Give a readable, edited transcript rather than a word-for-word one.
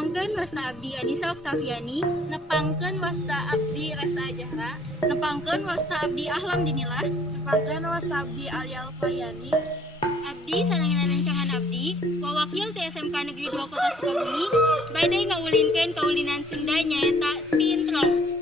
Nepangkeun wasta abdi Anissa Oktaviani. Nepangkeun wasta abdi Resta Ajahra. Nepangkeun wasta abdi Ahlam Dinilah. Nepangkeun wasta abdi Alia Alfayani. Abdi sanangina rencangan abdi wawakil ti SMK Negeri 2 Kota Sukabumi badai ngaulinkeun kaulinan Sunda nyaeta Pintrong.